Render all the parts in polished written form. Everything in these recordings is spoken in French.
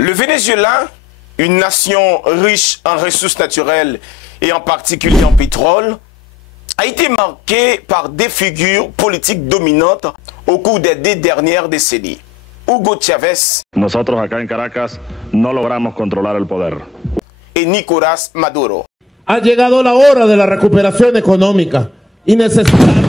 Le Venezuela, une nation riche en ressources naturelles et en particulier en pétrole, a été marqué par des figures politiques dominantes au cours des 2 dernières décennies. Hugo Chávez Nosotros acá en Caracas no logramos controlar el poder. et Nicolás Maduro. Ha llegado la hora de la recuperación económica y necesitamos.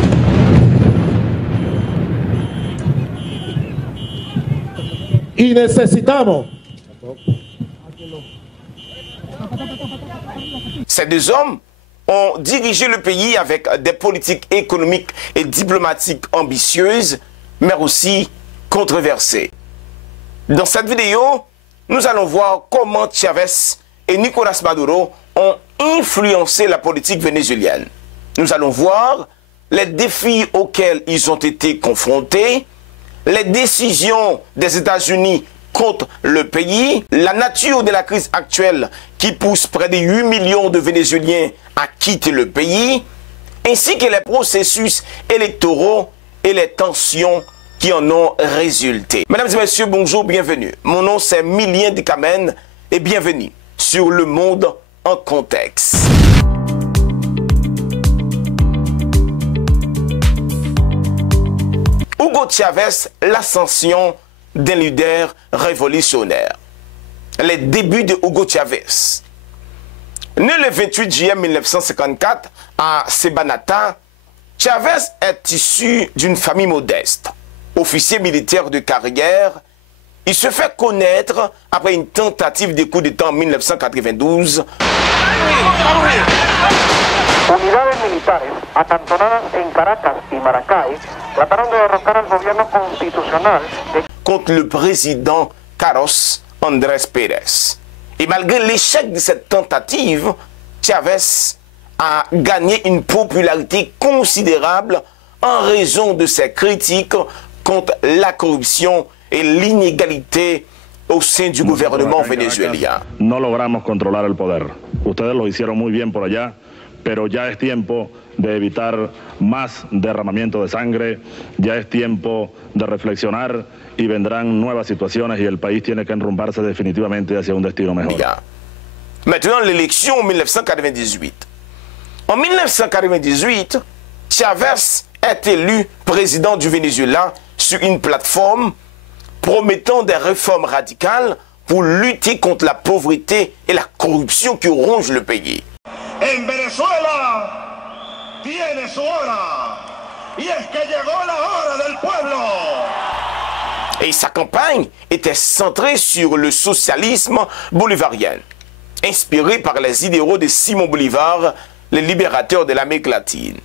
Ces 2 hommes ont dirigé le pays avec des politiques économiques et diplomatiques ambitieuses, mais aussi controversées. Dans cette vidéo, nous allons voir comment Chávez et Nicolás Maduro ont influencé la politique vénézuélienne. Nous allons voir les défis auxquels ils ont été confrontés, les décisions des États-Unis contre le pays, la nature de la crise actuelle qui pousse près de 8 millions de Vénézuéliens à quitter le pays, ainsi que les processus électoraux et les tensions qui en ont résulté. Mesdames et messieurs, bonjour, bienvenue. Mon nom c'est Milien Dikamen et bienvenue sur Le Monde en Contexte. Hugo Chávez, l'ascension d'un leader révolutionnaire. Les débuts de Hugo Chávez. Né le 28 juillet 1954 à Sebanata, Chávez est issu d'une famille modeste. Officier militaire de carrière, il se fait connaître après une tentative de coup d'État en 1992. Unidades militares acantonadas en Caracas y Maracay trataron de derrocar al gobierno constitucional contre le président Carlos Andrés Pérez. Et malgré l'échec de cette tentative, Chávez a gagné une popularité considérable en raison de ses critiques contre la corruption et l'inégalité au sein du gouvernement vénézuélien. No logramos controlar el poder. Ustedes lo hicieron muy bien por allá, pero ya es tiempo de evitar más derramamiento de sangre, ya es tiempo de reflexionar y vendrán nuevas situaciones y el país tiene que enrumbarse definitivamente hacia un destino mejor. Maintenant, l'élection en 1998. En 1998, Chávez est élu président du Venezuela sur une plateforme promettant des réformes radicales pour lutter contre la pauvreté et la corruption qui rongent le pays. En Venezuela tiene su hora, y es que llegó la hora del pueblo. Et sa campagne était centrée sur le socialisme bolivarien, inspiré par les idéaux de Simón Bolívar, le libérateur de l'Amérique latine.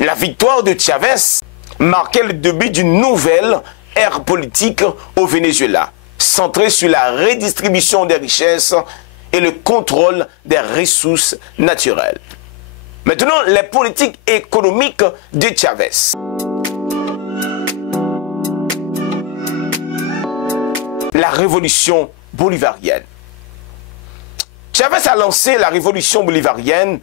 La victoire de Chávez marquait le début d'une nouvelle ère politique au Venezuela, centrée sur la redistribution des richesses et le contrôle des ressources naturelles. Maintenant, les politiques économiques de Chávez. La révolution bolivarienne. Chávez a lancé la révolution bolivarienne,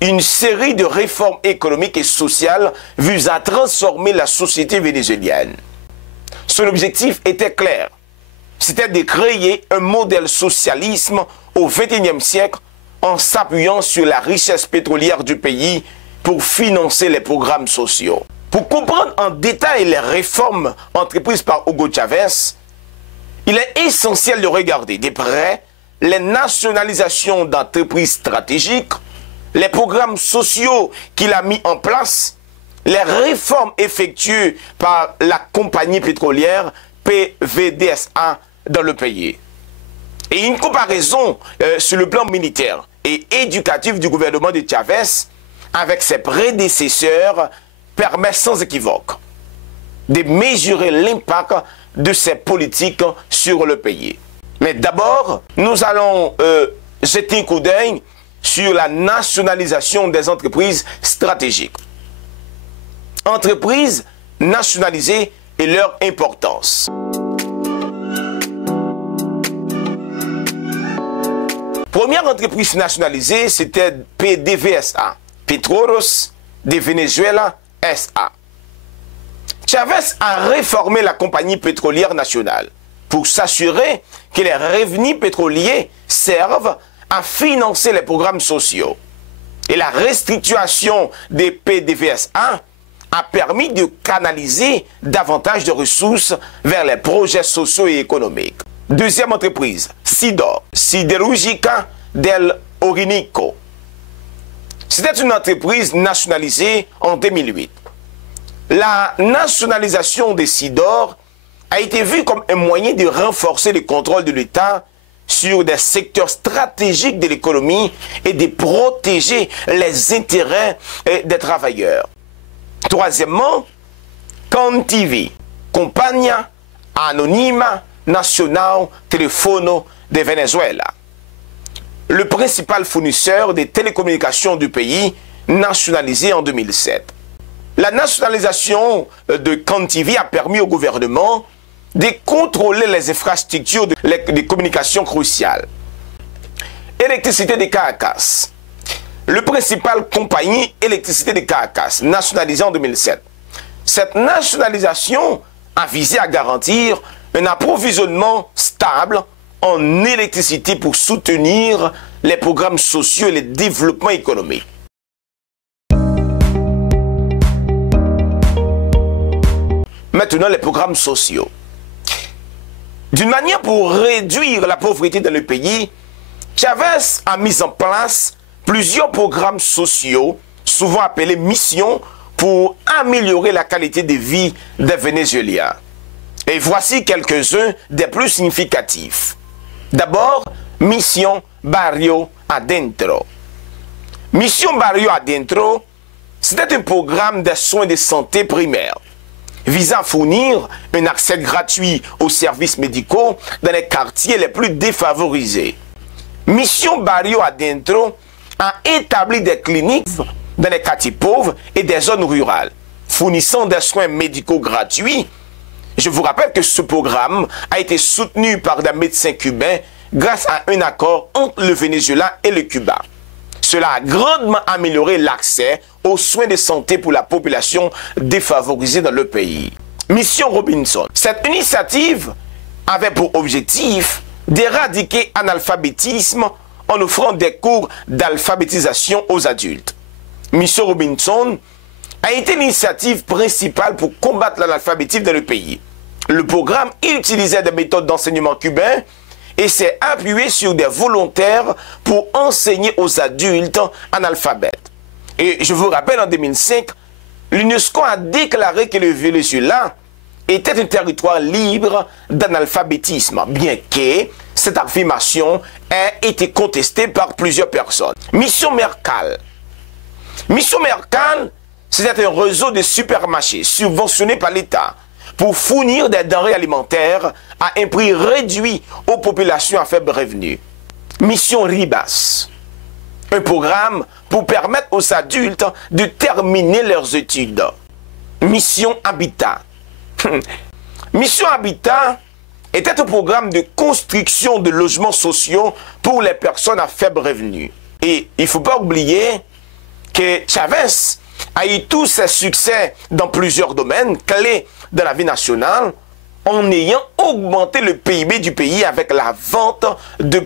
une série de réformes économiques et sociales visant à transformer la société vénézuélienne. Son objectif était clair. C'était de créer un modèle socialisme au XXIe siècle en s'appuyant sur la richesse pétrolière du pays pour financer les programmes sociaux. Pour comprendre en détail les réformes entreprises par Hugo Chávez, il est essentiel de regarder de près les nationalisations d'entreprises stratégiques, les programmes sociaux qu'il a mis en place, les réformes effectuées par la compagnie pétrolière PVDSA dans le pays. Et une comparaison sur le plan militaire et éducatif du gouvernement de Chávez avec ses prédécesseurs permet sans équivoque de mesurer l'impact de ces politiques sur le pays. Mais d'abord, nous allons jeter un coup d'œil sur la nationalisation des entreprises stratégiques. Entreprises nationalisées et leur importance. Première entreprise nationalisée, c'était PDVSA, Petróleos de Venezuela S.A. Chávez a réformé la compagnie pétrolière nationale pour s'assurer que les revenus pétroliers servent à financer les programmes sociaux. Et la restitution des PDVSA a permis de canaliser davantage de ressources vers les projets sociaux et économiques. Deuxième entreprise, Sidor, Siderurgica del Orinoco. C'était une entreprise nationalisée en 2008. La nationalisation des Sidor a été vue comme un moyen de renforcer le contrôle de l'État sur des secteurs stratégiques de l'économie et de protéger les intérêts des travailleurs. Troisièmement, CanTV, Compañía Anónima Nacional Telefono de Venezuela, le principal fournisseur des télécommunications du pays, nationalisé en 2007. La nationalisation de CanTV a permis au gouvernement de contrôler les infrastructures de communication cruciales. Électricité de Caracas, le principal compagnie électricité de Caracas, nationalisée en 2007. Cette nationalisation a visé à garantir un approvisionnement stable en électricité pour soutenir les programmes sociaux et le développement économique. Maintenant, les programmes sociaux. D'une manière pour réduire la pauvreté dans le pays, Chavez a mis en place plusieurs programmes sociaux, souvent appelés missions, pour améliorer la qualité de vie des Vénézuéliens. Et voici quelques-uns des plus significatifs. D'abord, Mission Barrio Adentro. Mission Barrio Adentro, c'était un programme de soins de santé primaires visant à fournir un accès gratuit aux services médicaux dans les quartiers les plus défavorisés. Mission Barrio Adentro a établi des cliniques dans les quartiers pauvres et des zones rurales, fournissant des soins médicaux gratuits. Je vous rappelle que ce programme a été soutenu par des médecins cubains grâce à un accord entre le Venezuela et le Cuba. Cela a grandement amélioré l'accès aux soins de santé pour la population défavorisée dans le pays. Mission Robinson. Cette initiative avait pour objectif d'éradiquer l'analphabétisme en offrant des cours d'alphabétisation aux adultes. Mission Robinson a été l'initiative principale pour combattre l'analphabétisme dans le pays. Le programme utilisait des méthodes d'enseignement cubain et s'est appuyé sur des volontaires pour enseigner aux adultes analphabètes. Et je vous rappelle, en 2005, l'UNESCO a déclaré que le Venezuela était un territoire libre d'analphabétisme, bien que cette affirmation ait été contestée par plusieurs personnes. Mission Mercal. Mission Mercal, c'était un réseau de supermarchés subventionnés par l'État pour fournir des denrées alimentaires à un prix réduit aux populations à faible revenu. Mission Ribas, un programme pour permettre aux adultes de terminer leurs études. Mission Habitat. Mission Habitat était un programme de construction de logements sociaux pour les personnes à faible revenu. Et il ne faut pas oublier que Chavez a eu tous ses succès dans plusieurs domaines clés de la vie nationale en ayant augmenté le PIB du pays avec la vente de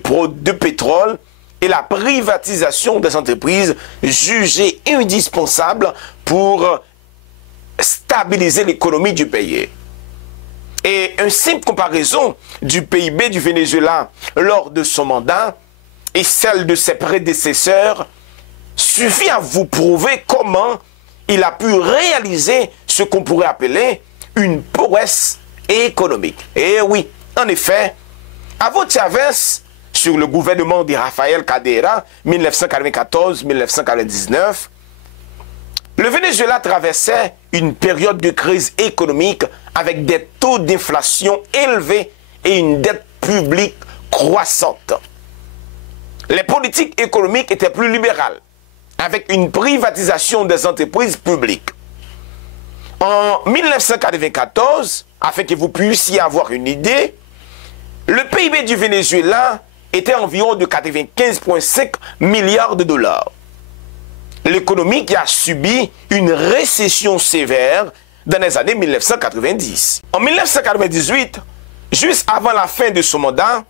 pétrole et la privatisation des entreprises jugées indispensables pour stabiliser l'économie du pays. Et une simple comparaison du PIB du Venezuela lors de son mandat et celle de ses prédécesseurs suffit à vous prouver comment il a pu réaliser ce qu'on pourrait appeler une prouesse économique. Et oui, en effet, avant Chavez, sur le gouvernement de Rafael Caldera, 1994-1999, le Venezuela traversait une période de crise économique avec des taux d'inflation élevés et une dette publique croissante. Les politiques économiques étaient plus libérales, avec une privatisation des entreprises publiques. En 1994, afin que vous puissiez avoir une idée, le PIB du Venezuela était environ de 95,5 milliards de dollars. L'économie qui a subi une récession sévère dans les années 1990. En 1998, Juste avant la fin de son mandat,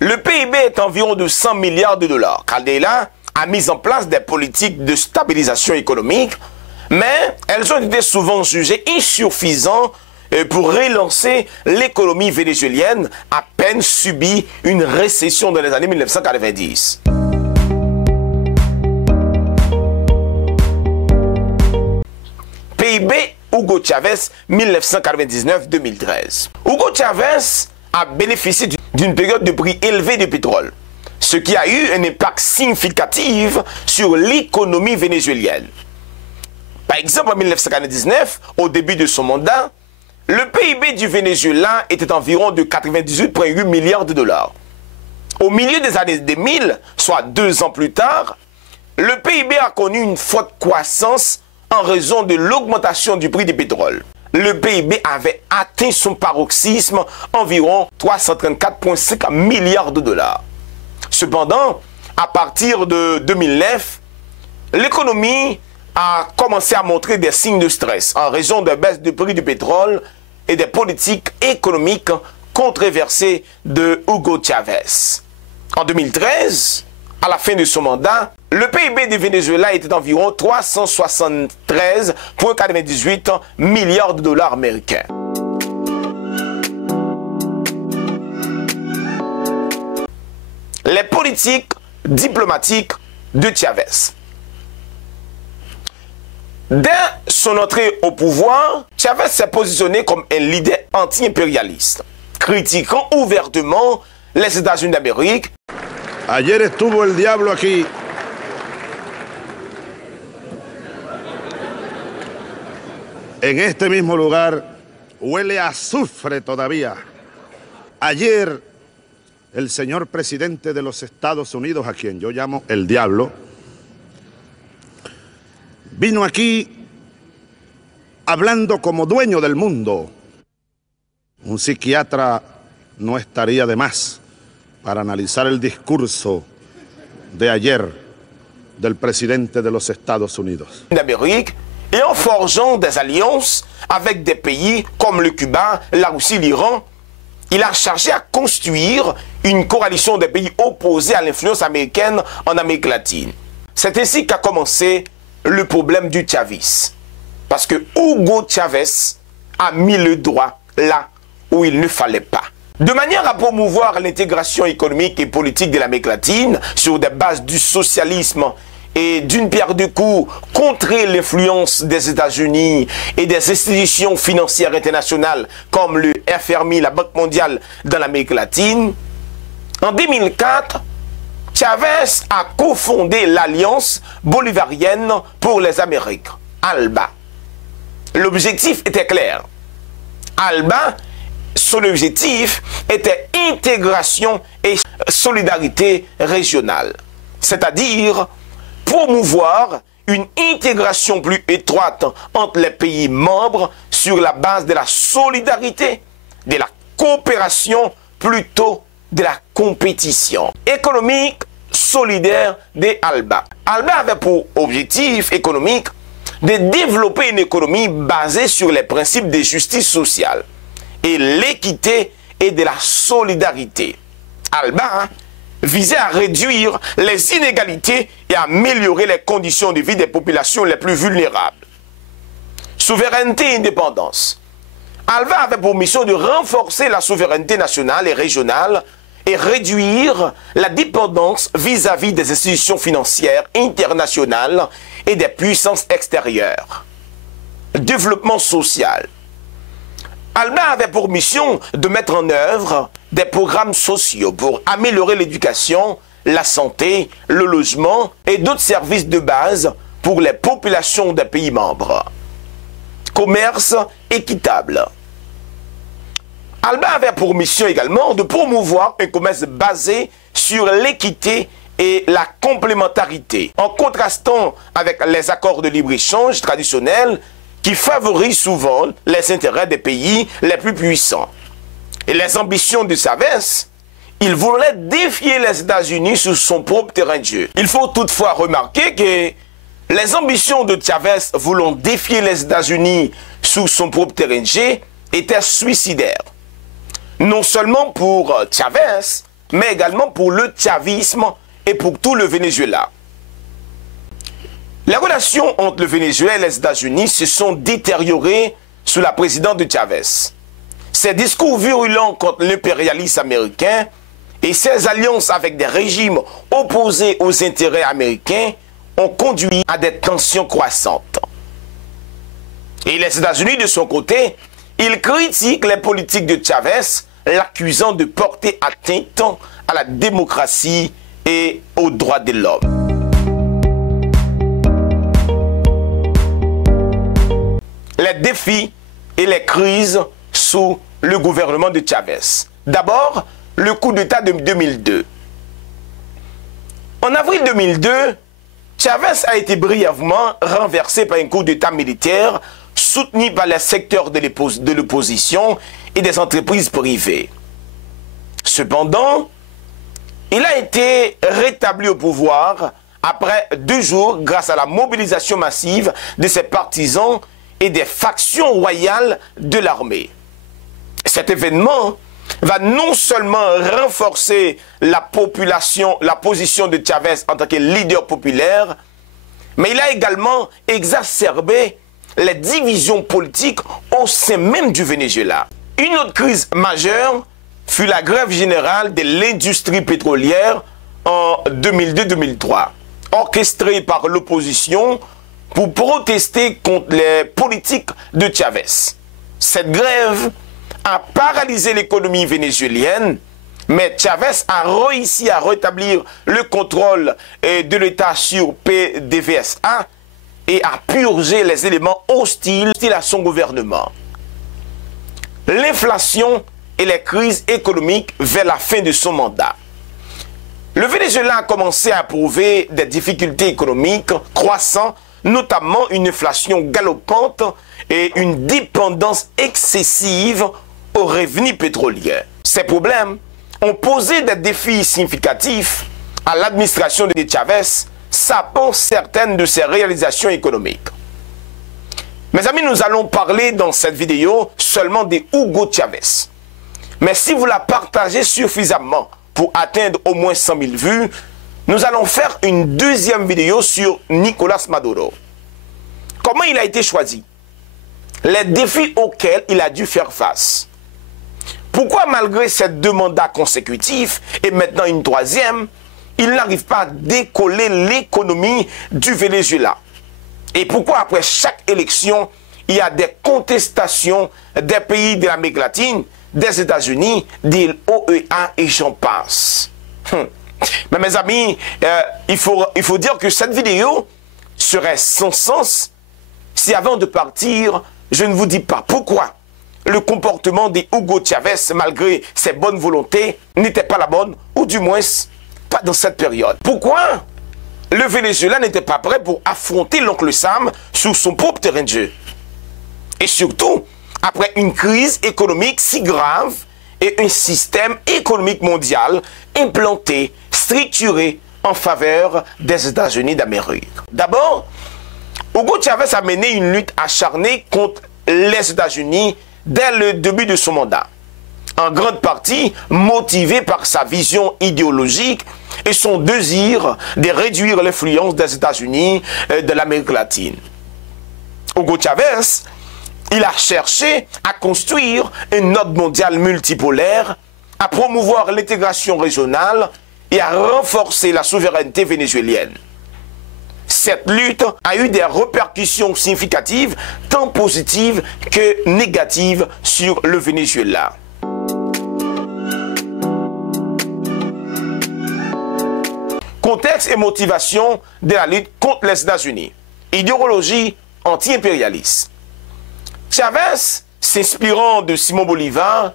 le PIB est environ de 100 milliards de dollars. Caldera a mis en place des politiques de stabilisation économique, mais elles ont été souvent jugées insuffisantes pour relancer l'économie vénézuélienne, à peine subi une récession dans les années 1990. PIB Hugo Chavez 1999-2013. Hugo Chavez a bénéficié d'une période de prix élevé du pétrole, ce qui a eu un impact significatif sur l'économie vénézuélienne. Par exemple, en 1999, au début de son mandat, le PIB du Venezuela était environ de 98,8 milliards de dollars. Au milieu des années 2000, soit 2 ans plus tard, le PIB a connu une forte croissance en raison de l'augmentation du prix du pétrole. Le PIB avait atteint son paroxysme environ 334,5 milliards de dollars. Cependant, à partir de 2009, l'économie a commencé à montrer des signes de stress en raison de baisse du prix du pétrole et des politiques économiques controversées de Hugo Chavez. En 2013, à la fin de son mandat, le PIB du Venezuela était d'environ 373,98 milliards de dollars américains. Les politiques diplomatiques de Chavez. Dès son entrée au pouvoir, Chavez s'est positionné comme un leader anti-impérialiste, critiquant ouvertement les États-Unis d'Amérique. Ayer estuvo el diablo aquí. En este mismo lugar huele a azufre todavía. Ayer el señor presidente de los Estados Unidos, a quien yo llamo el diablo, vino aquí hablando como dueño del mundo. Un psiquiatra no estaría de más para analizar el discurso de ayer del presidente de los Estados Unidos. D'Amérique, et en forgeant des alliances avec des pays comme le Cuba, la Russie, l'Iran, il a cherché à construire une coalition de pays opposés à l'influence américaine en Amérique latine. C'est ainsi qu'a commencé le problème du chavisme. Parce que Hugo Chavez a mis le doigt là où il ne fallait pas. De manière à promouvoir l'intégration économique et politique de l'Amérique latine sur des bases du socialisme et d'une pierre deux coups contrer l'influence des États-Unis et des institutions financières internationales comme le FMI, la Banque mondiale dans l'Amérique latine, en 2004, Chavez a cofondé l'Alliance bolivarienne pour les Amériques, ALBA. L'objectif était clair. ALBA, son objectif était intégration et solidarité régionale, c'est-à-dire promouvoir une intégration plus étroite entre les pays membres sur la base de la solidarité, de la coopération plutôt de la compétition économique solidaire des ALBA. ALBA avait pour objectif économique de développer une économie basée sur les principes de justice sociale et l'équité et de la solidarité. ALBA visait à réduire les inégalités et à améliorer les conditions de vie des populations les plus vulnérables. Souveraineté et indépendance. ALBA avait pour mission de renforcer la souveraineté nationale et régionale et réduire la dépendance vis-à-vis des institutions financières internationales et des puissances extérieures. Développement social. ALBA avait pour mission de mettre en œuvre des programmes sociaux pour améliorer l'éducation, la santé, le logement et d'autres services de base pour les populations des pays membres. Commerce équitable. ALBA avait pour mission également de promouvoir un commerce basé sur l'équité et la complémentarité, en contrastant avec les accords de libre-échange traditionnels qui favorisent souvent les intérêts des pays les plus puissants. Et les ambitions de Chavez, il voulait défier les États-Unis sur son propre terrain de jeu. Il faut toutefois remarquer que les ambitions de Chavez voulant défier les États-Unis sur son propre terrain de jeu étaient suicidaires. non seulement pour Chavez, mais également pour le chavisme et pour tout le Venezuela. Les relations entre le Venezuela et les États-Unis se sont détériorées sous la présidence de Chavez. Ses discours virulents contre l'impérialisme américain et ses alliances avec des régimes opposés aux intérêts américains ont conduit à des tensions croissantes. Et les États-Unis, de son côté, ils critiquent les politiques de Chavez, l'accusant de porter atteinte à la démocratie et aux droits de l'homme. Les défis et les crises sous le gouvernement de Chavez. D'abord, le coup d'État de 2002. En avril 2002, Chavez a été brièvement renversé par un coup d'État militaire soutenu par les secteurs de l'opposition et des entreprises privées. Cependant, il a été rétabli au pouvoir après 2 jours grâce à la mobilisation massive de ses partisans et des factions royales de l'armée. Cet événement va non seulement renforcer la position de Chavez en tant que leader populaire, mais il a également exacerbé les divisions politiques au sein même du Venezuela. Une autre crise majeure fut la grève générale de l'industrie pétrolière en 2002-2003, orchestrée par l'opposition pour protester contre les politiques de Chavez. Cette grève a paralysé l'économie vénézuélienne, mais Chavez a réussi à rétablir le contrôle de l'État sur PDVSA et à purger les éléments hostiles à son gouvernement. L'inflation et les crises économiques vers la fin de son mandat. Le Venezuela a commencé à éprouver des difficultés économiques croissantes, notamment une inflation galopante et une dépendance excessive aux revenus pétroliers. Ces problèmes ont posé des défis significatifs à l'administration de Chavez, sapant certaines de ses réalisations économiques. Mes amis, nous allons parler dans cette vidéo seulement de Hugo Chavez. Mais si vous la partagez suffisamment pour atteindre au moins 100 000 vues, nous allons faire une deuxième vidéo sur Nicolás Maduro. Comment il a été choisi? Les défis auxquels il a dû faire face. Pourquoi malgré ces 2 mandats consécutifs et maintenant une 3e, il n'arrive pas à décoller l'économie du Venezuela? Et pourquoi après chaque élection, il y a des contestations des pays de l'Amérique latine, des États-Unis, des OEA et j'en passe. Mais mes amis, il faut dire que cette vidéo serait sans sens si avant de partir, je ne vous dis pas pourquoi le comportement de Hugo Chavez, malgré ses bonnes volontés, n'était pas la bonne, ou du moins pas dans cette période. Pourquoi le Venezuela n'était pas prêt pour affronter l'oncle Sam sur son propre terrain de jeu? Et surtout, après une crise économique si grave et un système économique mondial implanté, structuré en faveur des États-Unis d'Amérique. D'abord, Hugo Chavez a mené une lutte acharnée contre les États-Unis dès le début de son mandat, en grande partie motivé par sa vision idéologique et son désir de réduire l'influence des États-Unis de l'Amérique latine. Hugo Chavez, il a cherché à construire un ordre mondial multipolaire, à promouvoir l'intégration régionale et à renforcer la souveraineté vénézuélienne. Cette lutte a eu des répercussions significatives, tant positives que négatives, sur le Venezuela. Contexte et motivation de la lutte contre les États-Unis. Idéologie anti-impérialiste. Chavez, s'inspirant de Simon Bolivar,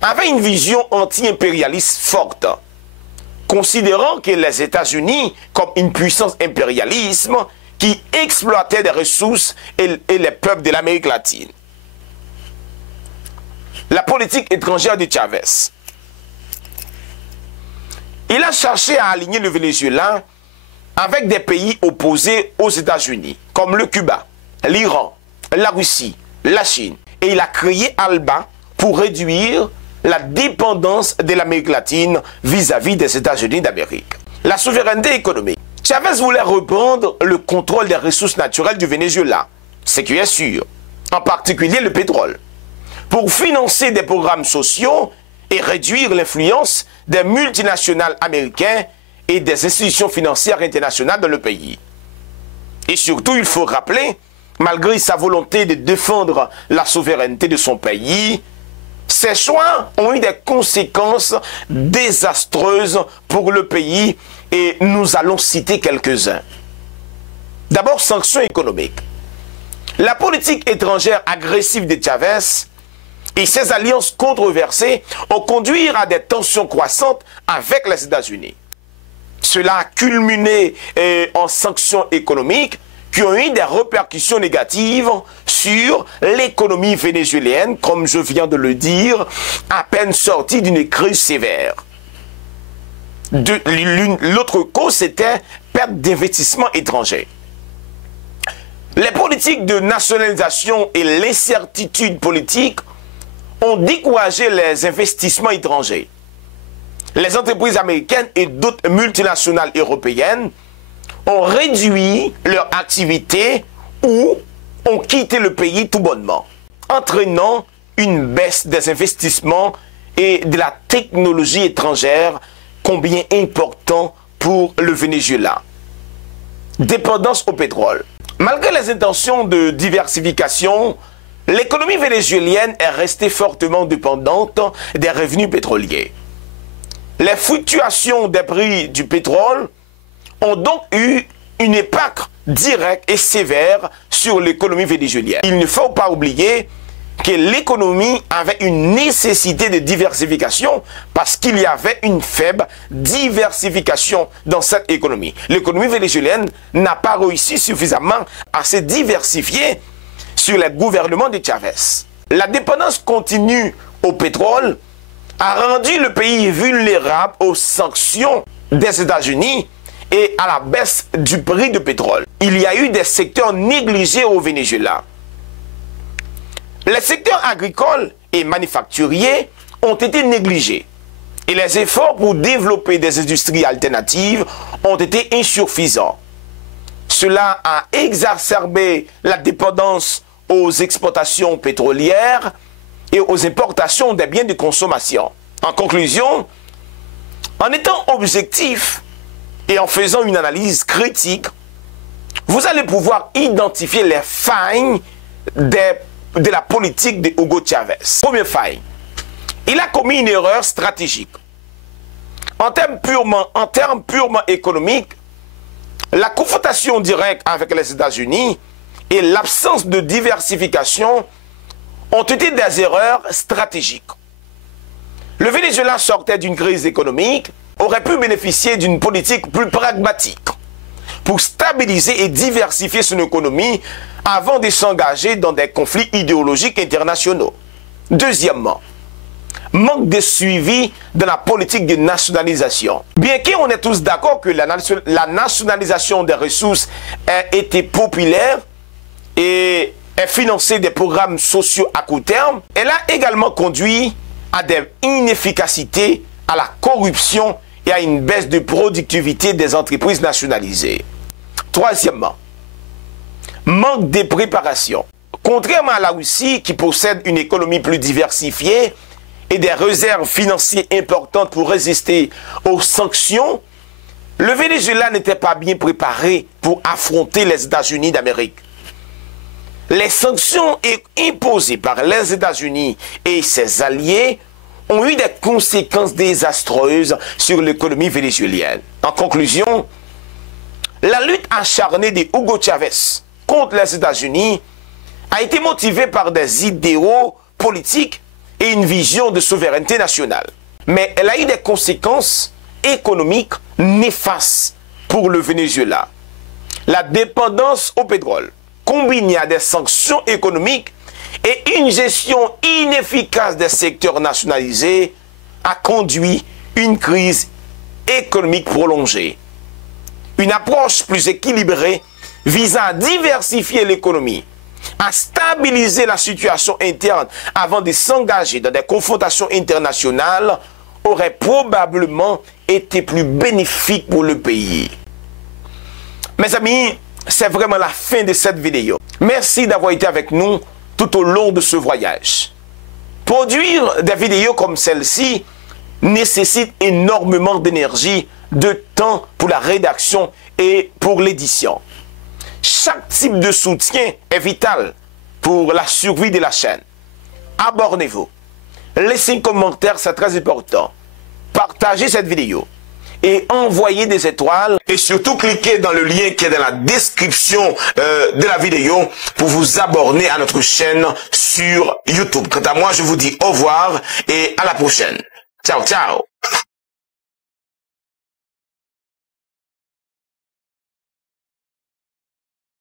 avait une vision anti-impérialiste forte, considérant que les États-Unis comme une puissance impérialiste qui exploitait des ressources et les peuples de l'Amérique latine. La politique étrangère de Chavez. Il a cherché à aligner le Venezuela avec des pays opposés aux États-Unis, comme le Cuba, l'Iran, la Russie, la Chine. Et il a créé ALBA pour réduire la dépendance de l'Amérique latine vis-à-vis des États-Unis d'Amérique. La souveraineté économique. Chavez voulait reprendre le contrôle des ressources naturelles du Venezuela, ce qui est sûr, en particulier le pétrole, pour financer des programmes sociaux et réduire l'influence des multinationales américaines et des institutions financières internationales dans le pays. Et surtout, il faut rappeler, malgré sa volonté de défendre la souveraineté de son pays, ces choix ont eu des conséquences désastreuses pour le pays et nous allons citer quelques-uns. D'abord, sanctions économiques. La politique étrangère agressive de Chavez et ses alliances controversées ont conduit à des tensions croissantes avec les États-Unis. Cela a culminé en sanctions économiques qui ont eu des répercussions négatives sur l'économie vénézuélienne, comme je viens de le dire, à peine sortie d'une crise sévère. L'autre cause, c'était perte d'investissement étranger. Les politiques de nationalisation et l'incertitude politique ont découragé les investissements étrangers. Les entreprises américaines et d'autres multinationales européennes ont réduit leur activité ou ont quitté le pays tout bonnement, entraînant une baisse des investissements et de la technologie étrangère, combien important pour le Venezuela. Dépendance au pétrole. Malgré les intentions de diversification, l'économie vénézuélienne est restée fortement dépendante des revenus pétroliers. Les fluctuations des prix du pétrole ont donc eu une impact direct et sévère sur l'économie vénézuélienne. Il ne faut pas oublier que l'économie avait une nécessité de diversification parce qu'il y avait une faible diversification dans cette économie. L'économie vénézuélienne n'a pas réussi suffisamment à se diversifier sur les gouvernements de Chavez. La dépendance continue au pétrole a rendu le pays vulnérable aux sanctions des États-Unis et à la baisse du prix du pétrole. Il y a eu des secteurs négligés au Venezuela. Les secteurs agricoles et manufacturiers ont été négligés et les efforts pour développer des industries alternatives ont été insuffisants. Cela a exacerbé la dépendance aux exportations pétrolières et aux importations des biens de consommation. En conclusion, en étant objectif et en faisant une analyse critique, vous allez pouvoir identifier les failles de la politique de Hugo Chavez. Première faille, il a commis une erreur stratégique. En termes purement économiques, la confrontation directe avec les États-Unis et l'absence de diversification ont été des erreurs stratégiques. Le Venezuela sortait d'une crise économique, aurait pu bénéficier d'une politique plus pragmatique pour stabiliser et diversifier son économie avant de s'engager dans des conflits idéologiques internationaux. Deuxièmement, manque de suivi de la politique de nationalisation. Bien qu'on est tous d'accord que la nationalisation des ressources a été populaire et est financée des programmes sociaux à court terme, elle a également conduit à des inefficacités, à la corruption et à une baisse de productivité des entreprises nationalisées. Troisièmement, manque de préparation. Contrairement à la Russie qui possède une économie plus diversifiée et des réserves financières importantes pour résister aux sanctions, le Venezuela n'était pas bien préparé pour affronter les États-Unis d'Amérique. Les sanctions imposées par les États-Unis et ses alliés ont eu des conséquences désastreuses sur l'économie vénézuélienne. En conclusion, la lutte acharnée de Hugo Chavez contre les États-Unis a été motivée par des idéaux politiques et une vision de souveraineté nationale. Mais elle a eu des conséquences économiques néfastes pour le Venezuela. La dépendance au pétrole, combinée à des sanctions économiques et une gestion inefficace des secteurs nationalisés, a conduit une crise économique prolongée. Une approche plus équilibrée visant à diversifier l'économie à stabiliser la situation interne avant de s'engager dans des confrontations internationales aurait probablement été plus bénéfique pour le pays. Mes amis, c'est vraiment la fin de cette vidéo. Merci d'avoir été avec nous tout au long de ce voyage. Produire des vidéos comme celle-ci nécessite énormément d'énergie, de temps pour la rédaction et pour l'édition. Chaque type de soutien est vital pour la survie de la chaîne. Abonnez-vous. Laissez un commentaire, c'est très important. Partagez cette vidéo et envoyez des étoiles. Et surtout, cliquez dans le lien qui est dans la description de la vidéo pour vous abonner à notre chaîne sur YouTube. Quant à moi, je vous dis au revoir et à la prochaine. Ciao, ciao.